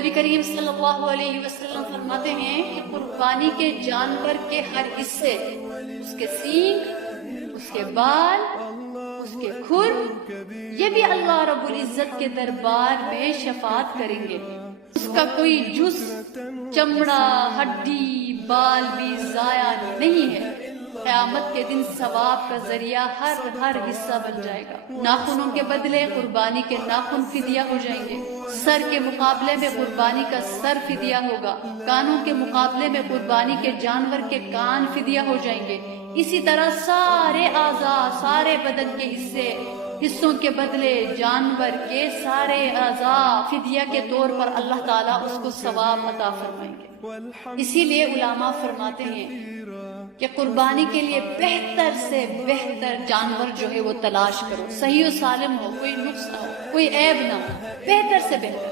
नबी करीम सल्लल्लाहु अलैहि वसल्लम फरमाते हैं कि कुर्बानी के जानवर के हर हिस्से, उसके सींग, उसके बाल, उसके खुर, ये भी अल्लाह रब्बुल इज्जत के दरबार में शफाअत करेंगे। उसका कोई जुज, चमड़ा, हड्डी, बाल भी जाया नहीं है। क़यामत के दिन सवाब का जरिया हर हिस्सा बन जाएगा। नाखूनों के बदले कुर्बानी के नाखून फिदिया हो जाएंगे। सर के मुकाबले में कुर्बानी का सर फिदिया होगा। कानों के मुकाबले में कुर्बानी के जानवर के कान फिदिया हो जाएंगे। इसी तरह सारे आज़ा, सारे बदन के हिस्सों के बदले जानवर के सारे आज़ा फिदिया के तौर पर अल्लाह ताला उसको सवाब अता फरमाएंगे। इसीलिए उलामा फरमाते हैं कि कुर्बानी के लिए बेहतर से बेहतर जानवर जो है वो तलाश करो, सही और सालिम हो, कोई नुक्स ना हो, कोई ऐब ना हो, बेहतर से बेहतर।